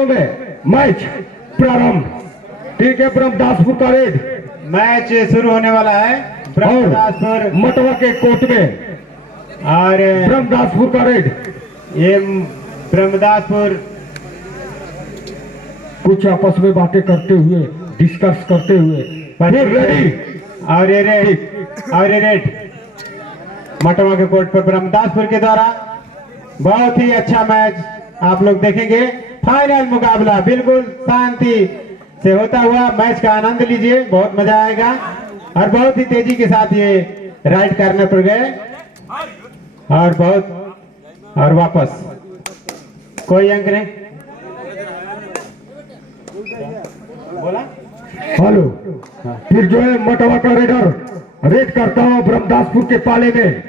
मिनटों में मैच प्रारंभ। ठीक है, ब्रह्मदासपुर का रेड मैच शुरू होने वाला है। ब्रह्मदासपुर मटवा के कोर्ट में और ब्रह्मदासपुर का रेड। ये ब्रह्मदासपुर कुछ आपस में बातें करते हुए, डिस्कस करते हुए फिर रेडी। और ये रेड मटवा के कोर्ट पर ब्रह्मदासपुर के द्वारा बहुत ही अच्छा मैच आप लोग देखेंगे। फाइनल मुकाबला बिल्कुल शांति से होता हुआ मैच का आनंद लीजिए, बहुत मजा आएगा। और बहुत ही तेजी के साथ ये राइड करने पर गए और वापस कोई अंक नहीं बोला। हेलो, फिर जो है मटवा का रेडर रेड करता हुआ ब्रह्मदासपुर के पाले में।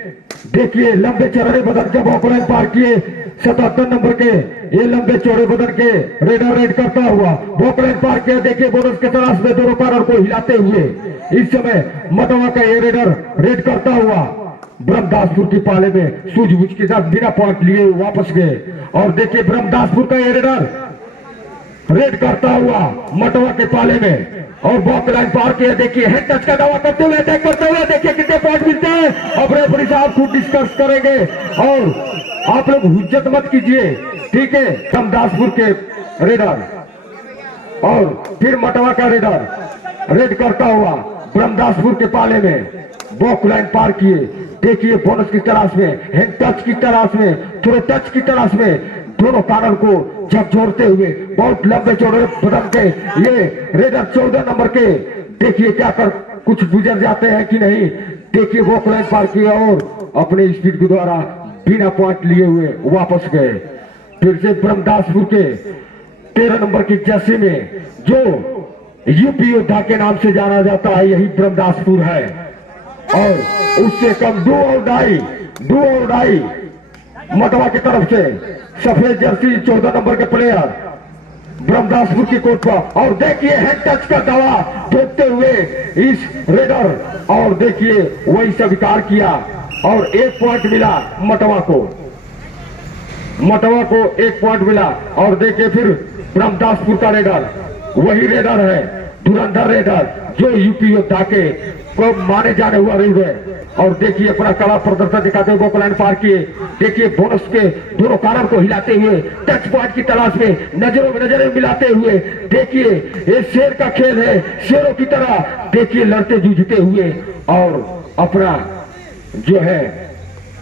देखिए लंबे चौड़े बदन के बॉकलाइन पार किए 77 नंबर के ये लंबे चौड़े बदन के रेडर रेड करता हुआ बॉकलाइन पार किया। देखिए बोनस के तलाश में दोनों पैरों को हिलाते हुए इस समय मटवा का ये रेडर रेड करता हुआ ब्रह्मदासपुर की पाले में सूझबूझ के साथ बिना पॉइंट लिए वापस गए। और देखिए ब्रह्मदासपुर का ये रेडर रेड करता हुआ मटवा के पाले में और बॉक लाइन पार किया। देखिए हेड टच का दावा करते हुए अटैक करते हुए देखिए कितने पॉइंट मिलते हैं। अब रेफरी साहब खुद डिस्कस करेंगे और आप लोग हुज्जत मत कीजिए। ठीक है, ब्रह्मदासपुर के रेडर और फिर मटवा का रेडर रेड करता हुआ ब्रह्मदासपुर के पाले में बॉक लाइन पार किए। देखिए बोनस की तलाश में, हेड टच की तलाश में, थ्रो टच की तलाश में दोनों कारण को झकझोरते हुए बहुत लंबे चौड़े बदन के ये रेडर 14 नंबर के देखिए क्या कर कुछ गुजर जाते हैं कि नहीं। देखिए वो लाइन पार किया और अपने स्पीड के द्वारा बिना पॉइंट लिए हुए वापस गए। फिर से ब्रह्मदासपुर के 13 नंबर की जर्सी में जो यूपी योद्धा के नाम से जाना जाता है यही ब्रह्मदासपुर है। और उससे कम दो और ढाई मटवा की तरफ से सफेद जर्सी 14 नंबर के प्लेयर ब्रह्मदासपुर की कोर्ट पर। और देखिए हेड टच का दावा देखते हुए इस रेडर और देखिए वही स्वीकार किया और 1 पॉइंट मिला मटवा को 1 पॉइंट मिला। और देखिए फिर ब्रह्मदासपुर का रेडर वही रेडर है, धुरंधर रेडर जो यूपी योद्धा के को माने जाने हुआ रेडर। और देखिए अपना कड़ा प्रदर्शन दिखाते हुए बॉकलाइन पार किए। देखिए बोनस के दोनों कारण को हिलाते हुए टच पॉइंट की तलाश में नजरों में नजरें मिलाते हुए देखिए ये शेर का खेल है, शेरों की तरह देखिए लड़ते जूझते हुए और अपना जो है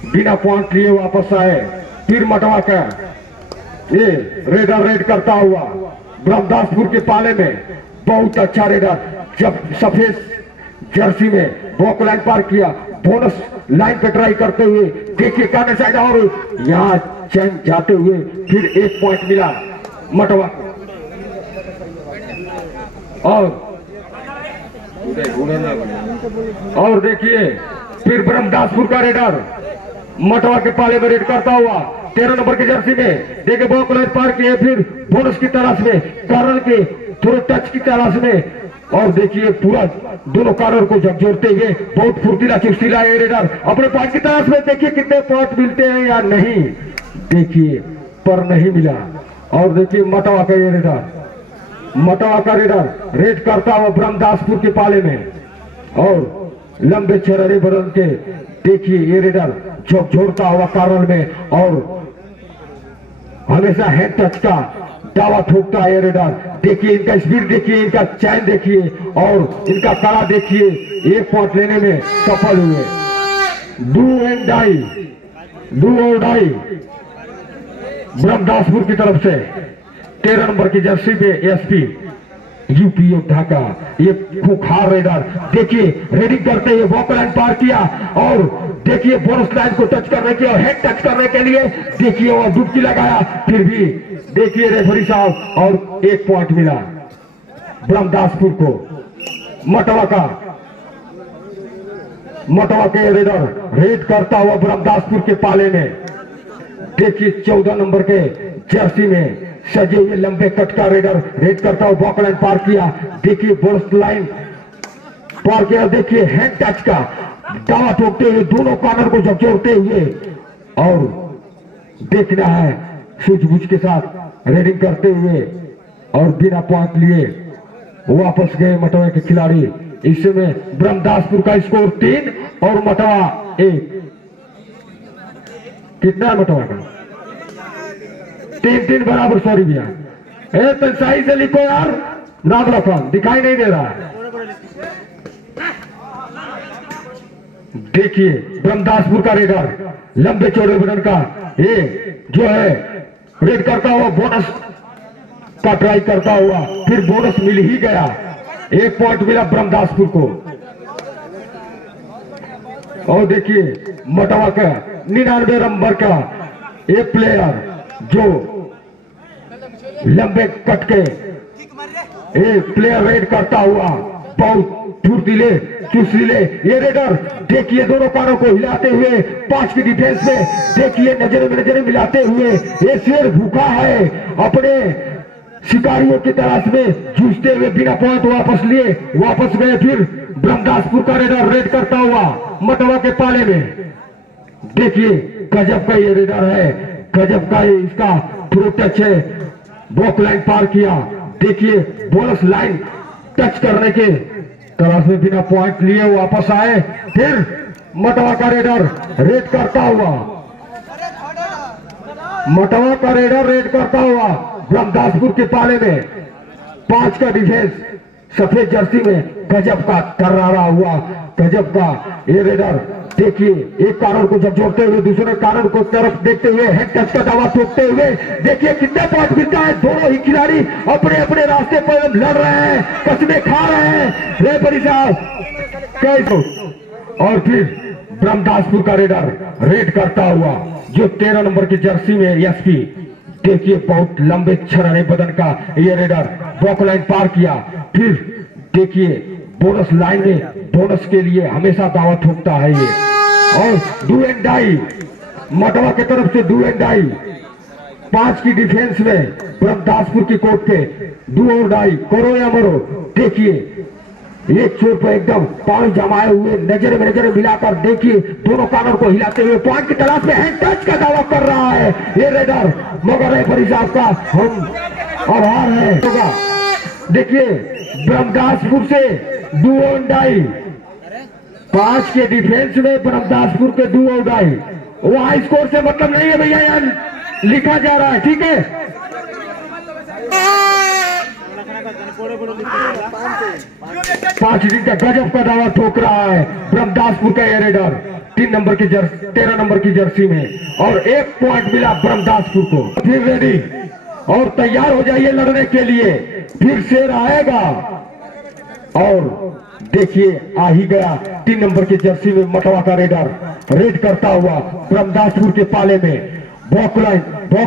बिना पॉइंट लिए वापस आए। फिर मटवा का ये रेडर रेड करता हुआ ब्रह्मदासपुर के पाले में बहुत अच्छा रेडर जब सफेद जर्सी में बॉक लाइन पार किया, बोनस लाइन पे ट्राई करते हुए देखिए काने साइड और यहाँ चैन जाते हुए फिर 1 पॉइंट मिला मटवा। और देखिए फिर ब्रह्मदासपुर का रेडर मटवा के पाले में रेड करता हुआ 13 नंबर की जर्सी में देखिए बॉक लाइन पार किए। फिर बोनस की तलाश में, कारण के थोड़े टच की तलाश में और देखिए पूरा दोनों कारण को झकझोरते हुए बहुत फुर्तीला चुस्तीला ये रेडर अपने पॉइंट की तलाश में। देखिए कितने पॉइंट मिलते हैं या नहीं, देखिए पर नहीं मिला। और देखिए मटवा का ये रेडर रेड करता हुआ ब्रह्मदासपुर के पाले में और लंबे चौड़े बदन के देखिए ये रेडर झकझोरता हुआ कारण में और हमेशा हेड टच का दावा ठोकता है रेडर। देखिए इनका स्पीड देखिए, इनका चैन देखिए और इनका कड़ा देखिए। 1 पॉइंट लेने में सफल हुए। डू और डाई ब्रह्मदासपुर की तरफ से 13 नंबर की जर्सी पे एसपी यूपी योद्धा का ये खुखार रेडर देखिए रेडिंग करते हुए वॉक लाइन पार किया और देखिए बोनस लाइन को टच करने के और हेड टच करने के लिए देखिए वो डुबकी लगाया। फिर भी देखिए रेफरी साहब और 1 पॉइंट मिला ब्रह्मदासपुर को। मटवा के रेडर रेड करता हुआ ब्रह्मदासपुर के पाले में देखिए 14 नंबर के जर्सी में सजे हुए लंबे कट का रेडर रेड करता हुआ बॉक लाइन पार किया। देखिए बोनस लाइन पार किया, देखिए हैंड टच का दावा ठोकते हुए दोनों कॉर्नर को झकझोरते हुए और देखना है सूझबूझ के साथ रेडिंग करते हुए और बिना पॉइंट लिए वापस गए मटवा के खिलाड़ी। इसमें ब्रह्मदासपुर का स्कोर 3 और मटवा 1। कितना है मटवा का? 3-3 बराबर। सॉरी भैया, तो सही से लिखो यार, नाम रखो, दिखाई नहीं दे रहा है। देखिए ब्रह्मदासपुर का रेडर लंबे चौड़े बदन का, ये जो है रेड करता हुआ बोनस का ट्राई करता हुआ, फिर बोनस मिल ही गया। 1 पॉइंट मिला ब्रह्मदासपुर को। और देखिए मटवा का 99 नंबर का एक प्लेयर जो लंबे कट के एक प्लेयर रेड करता हुआ, बहुत फुर्तीले चुस्तीले ये रेडर। देखिए दोनों कारों को हिलाते हुए 5 की डिफेंस में, देखिए नजरें मिलाते हुए ये शेर भूखा है, अपने शिकारियों की तलाश में जूझते हुए बिना पॉइंट वापस गए। फिर ब्रह्मदासपुर का रेडर रेड करता हुआ मटवा के पाले में। देखिए गजब का ये रेडर है, गजब का इसका थ्रो टच है, बॉक लाइन पार किया। देखिए बोनस लाइन टच करने के तलाश में बिना पॉइंट लिए वापस आए। फिर मटवा का रेडर रेड करता हुआ, मटवा का रेडर रेड करता हुआ ब्रह्मदासपुर के पाले में 5 का डिफेंस सफेद जर्सी में गजब का टर्रारा हुआ, गजब का ये रेडर। देखिए एक कारण को जब जोड़ते हुए दूसरे कारण को तरफ देखते हुए हेड टच का दावा ठोकते हुए, देखिए कितने पॉइंट मिलता है। दोनों ही खिलाड़ी अपने अपने रास्ते पर लड़ रहे हैं, कसमें खा रहे हैं। रेफरी साहब कैसे? और फिर ब्रह्मदासपुर का रेडर रेड करता हुआ जो 13 नंबर की जर्सी में एसपी। देखिए बहुत लंबे छराने बदन का ये रेडर बॉक लाइन पार किया। फिर देखिए बोनस लाइन में बोनस के लिए हमेशा दावा ठोकता है ये। और डू एंड डाई मटवा की तरफ से डू एंड डाई 5 की डिफेंस में ब्रह्मदासपुर की कोर्ट पे डू और डाई, करो या मरो। देखिए एक छोर पर एकदम पांव जमाए हुए नजर मिलाकर देखिए दोनों कानों को हिलाते हुए पॉइंट की तलाश में हैंड टच का दावा कर रहा है ये रेडर, मगर रेफरी साहब का हम आभार है होगा। देखिए ब्रह्मदासपुर से डू और डाई 5 के डिफेंस में ब्रह्मदासपुर के डू और डाई, वहां स्कोर से मतलब नहीं है भैया, यहाँ लिखा जा रहा है, ठीक है। 5 दिन का गजब का दावा ठोक रहा है ब्रह्मदासपुर का ये रेडर 13 नंबर की जर्सी में। और 1 पॉइंट मिला ब्रह्मदासपुर को। फिर रेडी और तैयार हो जाइए लड़ने के लिए, फिर शेर आएगा। और देखिए आ ही गया 3 नंबर की जर्सी में मटवा का रेडर रेड करता हुआ ब्रह्मदासपुर के पाले में बॉक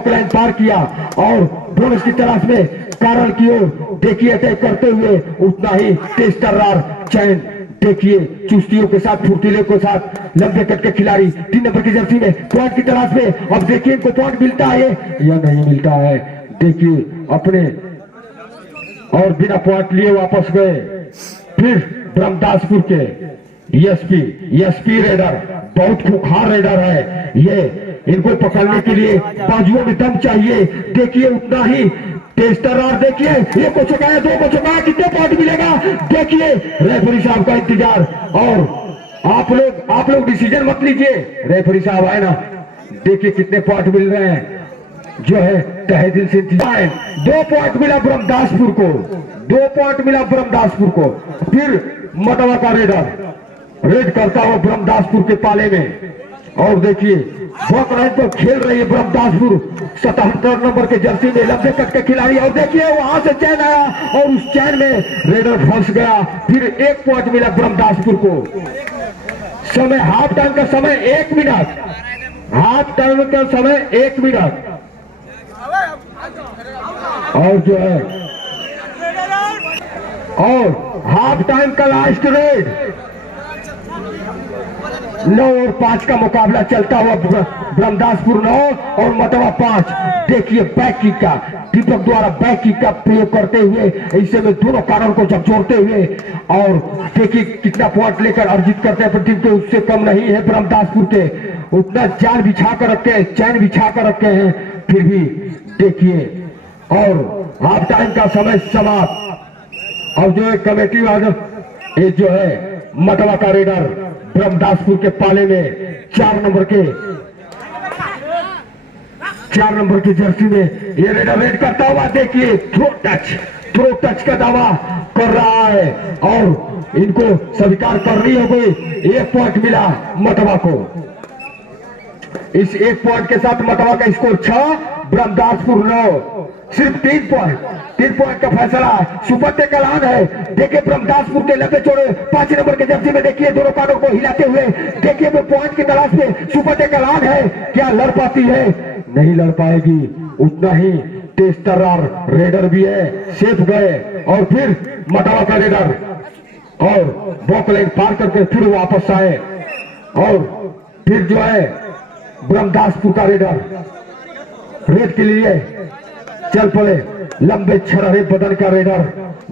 लाइन पार किया और बोनस की तलाश में कारण की ओर देखिए अटैक करते हुए उतना ही तेज तर्रार चैन। देखिए चुस्तियों के साथ फुर्तीले के साथ लंबे कट के खिलाड़ी 3 नंबर की जर्सी में पॉइंट की तलाश में। अब देखिए इनको पॉइंट मिलता है या नहीं मिलता है। देखिए अपने और बिना पॉइंट लिए वापस गए। फिर ब्रह्मदासपुर के एसपी रेडर बहुत खूंखार रेडर है ये, इनको पकड़ने के लिए बाजुओं में दम चाहिए। देखिए उतना ही तेज तर्रार। देखिए 1 को चुकाया, 2 को चुकाया, कितने पॉइंट मिलेगा देखिए रेफरी साहब का इंतजार। और आप लोग डिसीजन मत लीजिए, रेफरी साहब आए ना, देखिए कितने पॉइंट मिल रहे हैं जो है तहे दिल से इंतजार। 2 पॉइंट मिला ब्रह्मदासपुर को, 2 पॉइंट मिला ब्रह्मदासपुर को। फिर मटवा का रेडर रेड करता हुआ ब्रह्मदासपुर के पाले में। और देखिए बॉक लाइन पर खेल रही है ब्रह्मदासपुर 77 नंबर के जर्सी में लंबे कट के खिलाड़ी। और देखिए वहां से चैन आया और उस चैन में रेडर फंस गया। फिर 1 पॉइंट मिला ब्रह्मदासपुर को। समय हाफ टाइम का समय 1 मिनट, हाफ टाइम का समय 1 मिनट। और जो है और हाफ टाइम का लास्ट रेड 9 और 5 का मुकाबला चलता हुआ ब्रह्मदासपुर 9 और मटवा 5। देखिए बैक किक का दीपक द्वारा बैक किक का प्रयोग करते हुए ऐसे में दोनों कारण को जब जोड़ते हुए और देखिए कितना पॉइंट लेकर अर्जित करते हैं टीम के, उससे कम नहीं है ब्रह्मदासपुर के। उतना जान बिछा कर रखे हैं, चैन बिछा कर रखे हैं। फिर भी देखिए और हाफ टाइम का समय समाप्त। अब जो है कमेटी वाले ये जो है मटवा का रेडर ब्रह्मदासपुर के पाले में 4 नंबर की जर्सी में ये रेडर रेड करता हुआ देखिए थ्रो टच का दावा कर रहा है और इनको स्वीकार करनी हो गई। 1 पॉइंट मिला मटवा को। इस 1 पॉइंट के साथ मटवा का स्कोर 6, ब्रह्मदासपुर 9। सिर्फ 3 पॉइंट का फैसला है। सुपर टेकलान है। देखिए ब्रह्मदासपुर के लंबे चौड़े 5 नंबर के जर्सी में देखिए दोनों कानों को हिलाते हुए देखिए वो पॉइंट की तलाश में सुपर टेकलान है। क्या लड़ पाती है? नहीं लड़ पाएगी। उतना ही तेज तर्रार रेडर भी है। सेफ गए और फिर मटवा का रेडर और बॉकलाइन पार करके फिर वापस आए और फिर जो है ब्रह्मदासपुर का रेडर रेड के लिए चल पड़े। लंबे छरहरे बदन का रेडर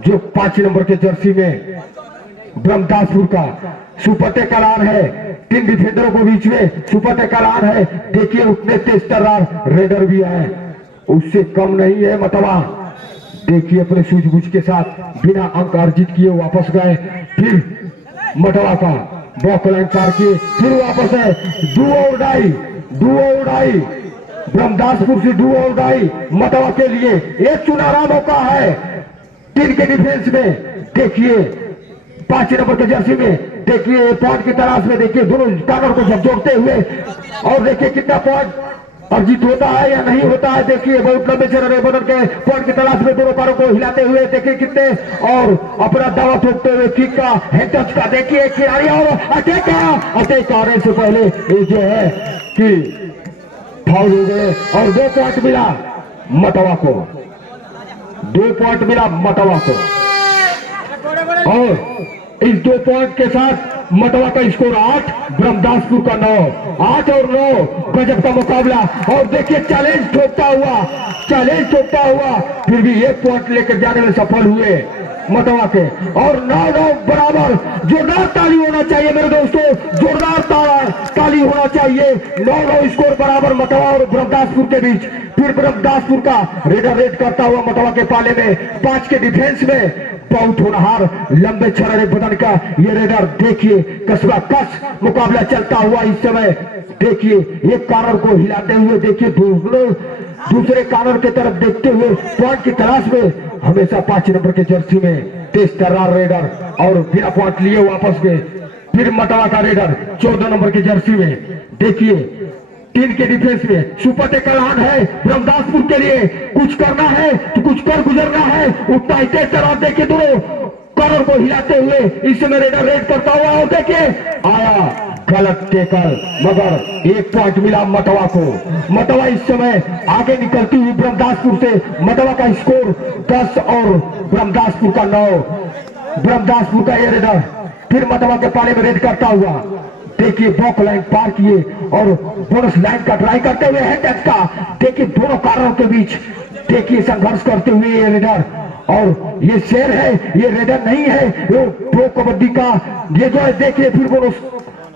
जो 5 नंबर के जर्सी में ब्रह्मदासपुर का सुपर टेकलान है। 3 डिफेंडरों को बीच में सुपर टेकलान है। देखिए उतने तेज तर्रार रेडर भी है। उससे कम नहीं है मटवा। देखिए अपने सूझबूझ के साथ बिना अंक अर्जित किए वापस गए। फिर मटवा का बॉकलाइन पार किए फिर वापस है। डू और डाई ब्रह्मदासपुर से डू और डाई मटवा के लिए एक चुनारा मौका है। 3 के डिफेंस में देखिए 5 नंबर के जर्सी में देखिए पॉइंट की तलाश में देखिए दोनों कानों को झकझोरते हुए और देखिए कितना पॉइंट अर्जित होता है या नहीं होता है। देखिए बहुत लंबे चल रहे बदल के पॉइंट की तलाश में दोनों कानों को हिलाते हुए देखिए कितने और अपना दावा ठोकते हुए किक का हेड टच का देखिए खिलाड़ी और अटैक आने से पहले ये जो है कि फाउल हो गए और 2 पॉइंट मिला मटवा को। 2 पॉइंट मिला मटवा को और इस 2 पॉइंट के साथ मटवा का स्कोर 8, ब्रह्मदासपुर का 9। 8 और 9 गजब का मुकाबला और देखिए चैलेंज ठोकता हुआ फिर भी 1 पॉइंट लेकर जाने में सफल हुए मटवा के। और 9-9 बराबर। जोरदार ताली होना चाहिए मेरे दोस्तों, जोरदार ताली होना चाहिए। 9-9 स्कोर बराबर मटवा और ब्रह्मदासपुर के बीच। फिर ब्रह्मदासपुर का रेडर रेड करता हुआ मटवा के पाले में 5 के डिफेंस में बहुत होनहार लंबे छरहरे बदन का ये रेडर देखिए कसबा कस मुकाबला चलता हुआ इस समय। देखिए एक कार्नर को हिलाते हुए देखिए दूसरे कार्नर की तरफ देखते हुए पॉइंट की तलाश में हमेशा 5 नंबर के जर्सी में तेज तर्रार रेडर और बिना पॉइंट लिए वापस गए। फिर मटवा का रेडर 14 नंबर के जर्सी में देखिए 3 के डिफेंस में सुपर टेकलान है। ब्रह्मदासपुर के लिए कुछ करना है तो कुछ कर गुजरना है। उतना ही तेज तर्रार देखिए दोनों कॉर्नर को हिलाते हुए इस समय रेडर रेड करता हुआ और देखिए आया गलत टेकल मगर 1 पॉइंट मिला मटवा को। मटवा इस समय आगे निकलती हुई ब्रह्मदासपुर से मटवा का स्कोर 10 और ब्रह्मदासपुर का 9। ब्रह्मदासपुर का ये रेडर फिर मटवा के पाले में रेड करता हुआ देखिए बॉक लाइन पार किए और बोनस लाइन का ट्राई करते हुए हेड टच का देखिए दोनों कारों के बीच देखिए संघर्ष करते हुए ये रेडर और ये शेर है, ये रेडर नहीं है, वो प्रो कबड्डी का ये जो है देखिए फिर बोनस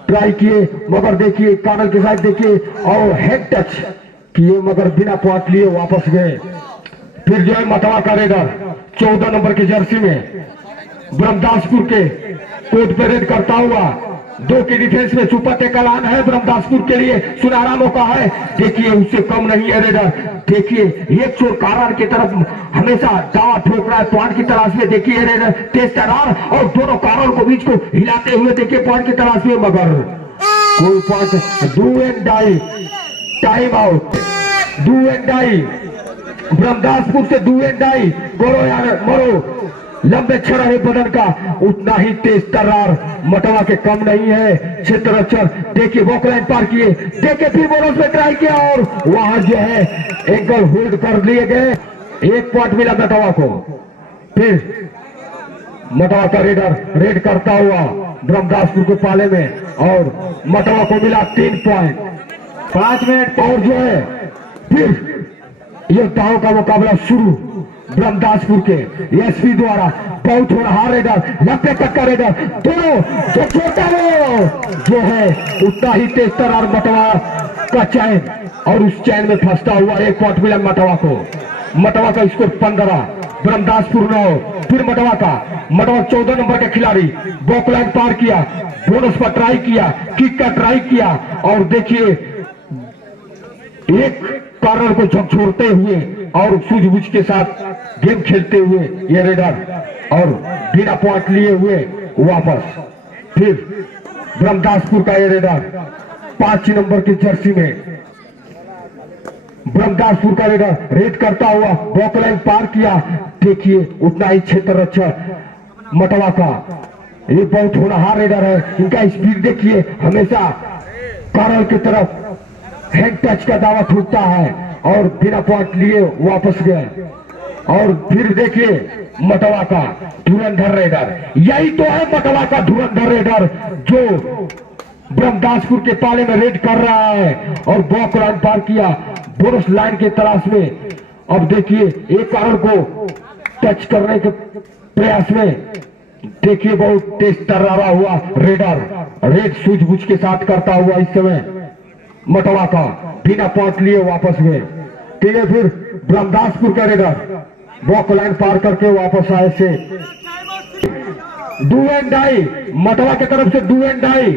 ट्राई किए मगर देखिए कानल के साथ देखिए और हेड टच किए मगर बिना पॉइंट लिए वापस गए। फिर जो है मटवा का रेडर 14 नंबर के जर्सी में ब्रह्मदासपुर के कोर्ट पे रेड करता हुआ 2 की डिफेंस में सुपर टेकलान है। ब्रह्मदासपुर के लिए सुनहरा मौका है। देखिए उससे कम नहीं है रेडर। देखिए एक चोर कारण की तरफ हमेशा दावा ठोक रहा है पॉइंट की तलाश में। देखिए रेडर तेज तर्रार और दोनों कारण को बीच को हिलाते हुए देखिए पॉइंट की तलाश में मगर कोई point. Do and die time out. Do and die Brahmadaspur से डू एंड डाई करो यार मरो। लंबे छरहरे बदन का उतना ही तेज तर्रार मटवा के कम नहीं है। क्षेत्र रक्षण देखिए वॉकलाइन पार किए देखिए फिर बोनस में ट्राई किया और वहां जो है एंकल होल्ड कर लिए गए। 1 पॉइंट मिला मटवा को। फिर मटवा का रेडर रेड करता हुआ ब्रह्मदासपुर के पाले में और मटवा को मिला 3 पॉइंट। 5 मिनट और जो है फिर योद्धाओं का मुकाबला शुरू। ब्रह्मदासपुर के एसपी द्वारा बहुत होनहार रेडर लंबे कट का रेडर दोनों जो छोटा वो जो है उतना ही तेज तर्रार मटवा का चैन और उस चैन में फंसता हुआ 1 पॉइंट मिला मटवा को। मटवा का स्कोर 15, ब्रह्मदासपुर 9। फिर मटवा 14 नंबर का खिलाड़ी बॉक लाइन पार किया, बोनस पर ट्राई किया, किक का ट्राई किया और देखिए एक कॉर्नर को झकझोरते हुए और सूझबूझ के साथ गेम खेलते हुए ये रेडर और बिना पॉइंट लिए हुए वापस। फिर ब्रह्मदासपुर का ये रेडर 5 नंबर की जर्सी में, ब्रह्मदासपुर का रेडर रेड करता हुआ बॉक लाइन पार किया। देखिए उतना ही क्षेत्र रक्षक मटवा का, ये बहुत होनहार रेडर है। इनका स्पीड देखिए, हमेशा कॉर्नर की तरफ हैंड टच का दावा ठोकता है और बिना पॉइंट लिए वापस गए। और फिर देखिए मटवा का धुरंधर रेडर, यही तो है मटवा का धुरंधर रेडर जो ब्रह्मदासपुर के पाले में रेड कर रहा है और बॉक लाइन पार किया बोनस लाइन के तलाश में। अब देखिए एक कारण को टच करने के प्रयास में देखिए बहुत तेज तर्रारा हुआ रेडर, रेड सूझबूझ के साथ करता हुआ इस समय मटवा का बिना पॉइंट लिए वापस गए। ठीक है, फिर ब्रह्मदासपुर का रेडर बॉक लाइन पार करके वापस आए से डू एंड डाई, मटवा की तरफ से do and die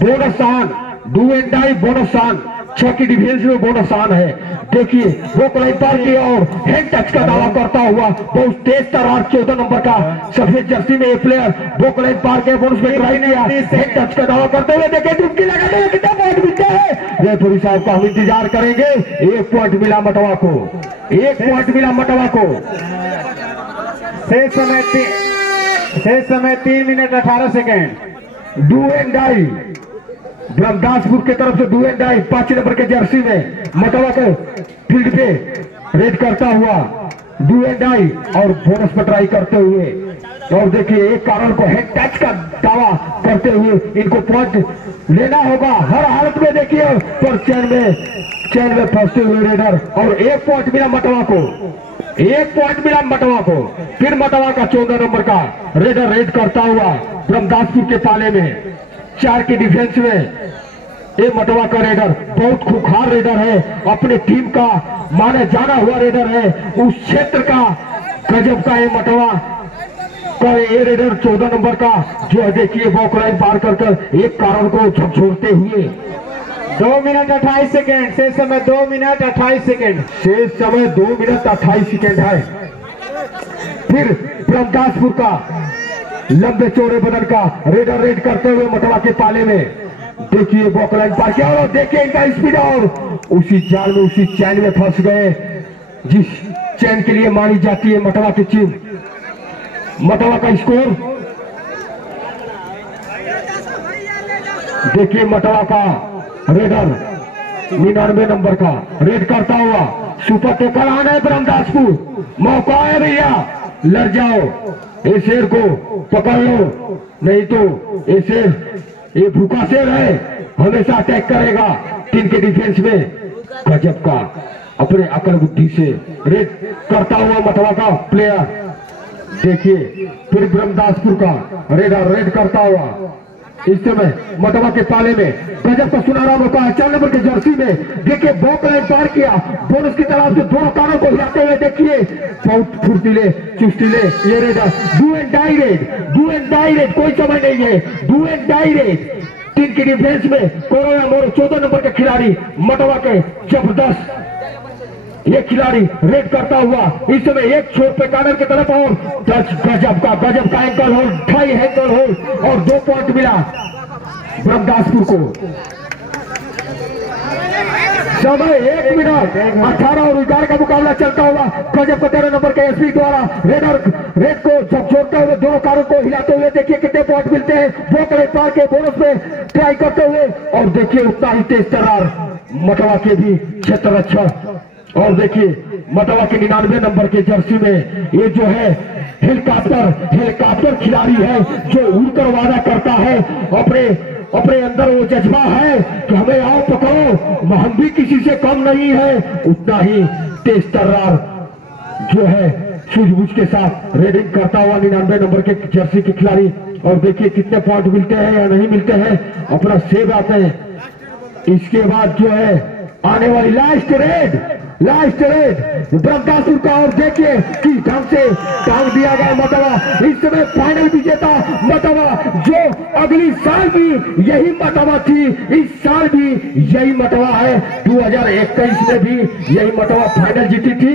bonus on, do and die bonus on, 6 की डिफेंस में बोनस ऑन है। देखिए बॉक लाइन पार किया और हैंड टच का दावा करता हुआ बहुत तेज तर्रार 14 नंबर का सफेद जर्सी में एक प्लेयर बॉक लाइन पार के बोनस में ट्राई किया, हैंड टच का दावा करते हुए देखिए डुबकी लगाते हुए कितना पॉइंट मिलते हैं। रेफरी साहब का हम इंतजार करेंगे। 1 पॉइंट मिला मटवा को, 1 पॉइंट मिला मटवा को। शेष समय 3 minute 18 second. Do and die Brahmadaspur की तरफ से डू एंड डाई 5 नंबर के जर्सी में मटवा के फील्ड पे रेड करता हुआ डू एंड डाई और बोनस पर ट्राई करते हुए। और देखिए एक कारण को हेड टच का दावा करते हुए इनको पॉइंट लेना होगा हर हालत में। देखिए पर चैन में फंसते हुए रेडर और 1 पॉइंट मिला मटवा को, 1 पॉइंट मिला मटवा को। फिर मटवा का 14 नंबर का रेडर रेड करता हुआ ब्रह्मदासपुर के पाले में 4 की डिफेंस में। ये मटवा का रेडर बहुत खूंखार रेडर है, अपने टीम का माने जाना हुआ रेडर है, उस क्षेत्र का गजब का ये मटवा का ये रेडर 14 नंबर का जो है देखिए बॉक लाइन पार कर एक कारण को झकझोरते हुए 2 मिनट 28 सेकेंड। शेष समय 2 मिनट 28 सेकेंड। शेष समय 2 मिनट 28 सेकेंड है। फिर ब्रह्मदासपुर का लंबे चौड़े बदन का रेडर रेड करते हुए मटवा के पाले में देखिए बॉक लाइन पार किया और देखिए इनका स्पीड और उसी जाल में उसी चैन में फंस गए जिस चैन के लिए मानी जाती है मटवा की टीम। मटवा का स्कोर देखिए, मटवा का रेडर 99 नंबर का रेड करता हुआ सुपर टेकर आना है ब्रह्मदासपुर, मौका है भैया, लड़ जाओ, ये शेर को पकड़ लो, नहीं तो ये शेर ये भूखा शेर है, हमेशा अटैक करेगा। टीम के डिफेंस में गजब का अपने अकल बुद्धि से रेड करता हुआ मटवा का प्लेयर। देखिए फिर ब्रह्मदासपुर का रेडर रेड करता हुआ इस समय मटवा के पाले में गजब का सुनहरा मौका है। 4 नंबर के जर्सी में देखिए बॉक लाइन पार किया, बोनस की तरफ से दोनों कानों को हिलाते हुए देखिए बहुत फुर्तीले चुस्तीले ये raider do and die raid, do and die raid, कोई समय नहीं है, do and die raid. Team की डिफेंस में कोरोना मोर 14 नंबर के खिलाड़ी मटवा के जबरदस्त ये खिलाड़ी रेड करता हुआ इस समय एक छोर पे कॉर्नर की तरफ और टच गजब का एंकल होल्ड, 2.5 एंकल होल्ड और 2 पॉइंट मिला ब्रह्मदासपुर को। समय 1 मिनट 18 और 11 का मुकाबला चलता हुआ गजब का 13 नंबर के एसपी द्वारा रेडर रेड को झकझोरते हुए दोनों कारों को हिलाते हुए देखिए कितने पॉइंट मिलते हैं। बॉक लाइन पार के बोनस में ट्राई करते हुए और देखिए उतना ही तेज तर्रार मटवा के भी क्षेत्र अच्छा। और देखिए मटवा के 99 नंबर के जर्सी में ये जो है हेलीकॉप्टर खिलाड़ी है जो उड़कर वादा करता है, अपने अंदर वो जज्बा है कि हमें आओ पकड़ो, हम भी किसी से कम नहीं है। उतना ही तेज तर्रार जो है सूझबूझ के साथ रेडिंग करता हुआ 99 नंबर के जर्सी के खिलाड़ी। और देखिए कितने पॉइंट मिलते हैं या नहीं मिलते हैं, अपना सेव आते हैं। इसके बाद जो है आने वाली लास्ट रेड लास्ट रेड ब्रह्मदासपुर का। और देखिए कि ढंग से टांग दिया गया मतवा। इस समय फाइनल विजेता मतवा, जो अगली साल भी यही मतवा थी, इस साल भी यही मतवा है। 2021 में भी यही मतवा फाइनल जीती थी।